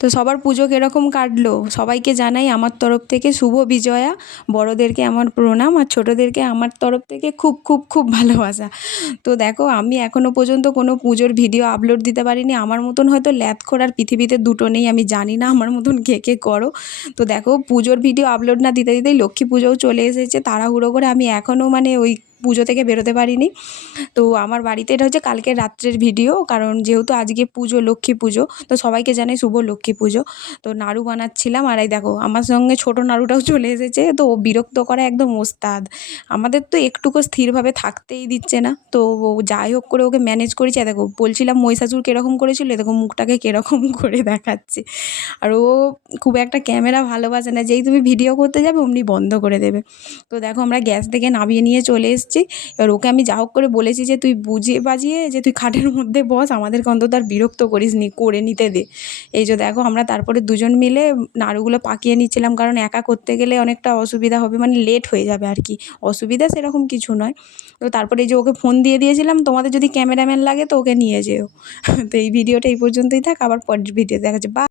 তো সবার পুজো কীরকম কাটলো সবাইকে জানাই আমার তরফ থেকে শুভ বিজয়া। বড়োদেরকে আমার প্রণাম আর ছোটোদেরকে আমার তরফ থেকে খুব খুব খুব ভালোবাসা। তো দেখো আমি এখনও পর্যন্ত কোনো পুজোর ভিডিও আপলোড দিতে পারিনি। আমার মতন হয়তো ল্যাদখোর আর পৃথিবীতে দুটো নেই, আমি জানি না আমার মতন কে কে করো। তো দেখো পুজোর ভিডিও আপলোড না দিতে দিতেই লক্ষ্মী পুজোও চলে এসেছে, তাড়াহুড়ো করে আমি এখনও মানে ওই পুজো থেকে বেরোতে পারিনি। তো আমার বাড়িতে এটা হচ্ছে কালকের রাত্রের ভিডিও, কারণ যেহেতু আজকে পুজো লক্ষ্মী পুজো, তো সবাইকে জানাই শুভ লক্ষ্মী পুজো। তো নাড়ু বানাচ্ছিলাম আর এই দেখো আমার সঙ্গে ছোটো নাড়ুটাও চলে এসেছে। তো ও বিরক্ত করা একদম ওস্তাদ, আমাদের তো একটুকু স্থিরভাবে থাকতেই দিচ্ছে না। তো ও যাই হোক করে ওকে ম্যানেজ করেছি। দেখো বলছিলাম মহিষাসুর কীরকম করেছিল, দেখো মুখটাকে কীরকম করে দেখাচ্ছে। আর ও খুব একটা ক্যামেরা ভালোবাসে না, যেই তুমি ভিডিও করতে যাবে অমনি বন্ধ করে দেবে। তো দেখো আমরা গ্যাস থেকে নামিয়ে নিয়ে চলে এসেছি। এবার ওকে আমি যা হোক করে বলেছি যে তুই বুঝিয়ে বাজিয়ে যে তুই খাটের মধ্যে বস, আমাদেরকে অন্তত আর বিরক্ত করিস নি, করে নিতে দে। এই যে দেখো আমরা তারপরে দুজন মিলে নাড়ুগুলো পাকিয়ে নিচ্ছিলাম, কারণ একা করতে গেলে অনেকটা অসুবিধা হবে, মানে লেট হয়ে যাবে আর কি। অসুবিধা সেরকম কিছু নয়। তো তারপরে এই যে ওকে ফোন দিয়ে দিয়েছিলাম, তোমাদের যদি ক্যামেরাম্যান লাগে তো ওকে নিয়ে যেও। তো এই ভিডিওটা এই পর্যন্তই থাক, আবার পরের ভিডিও দেখা যাচ্ছে। বা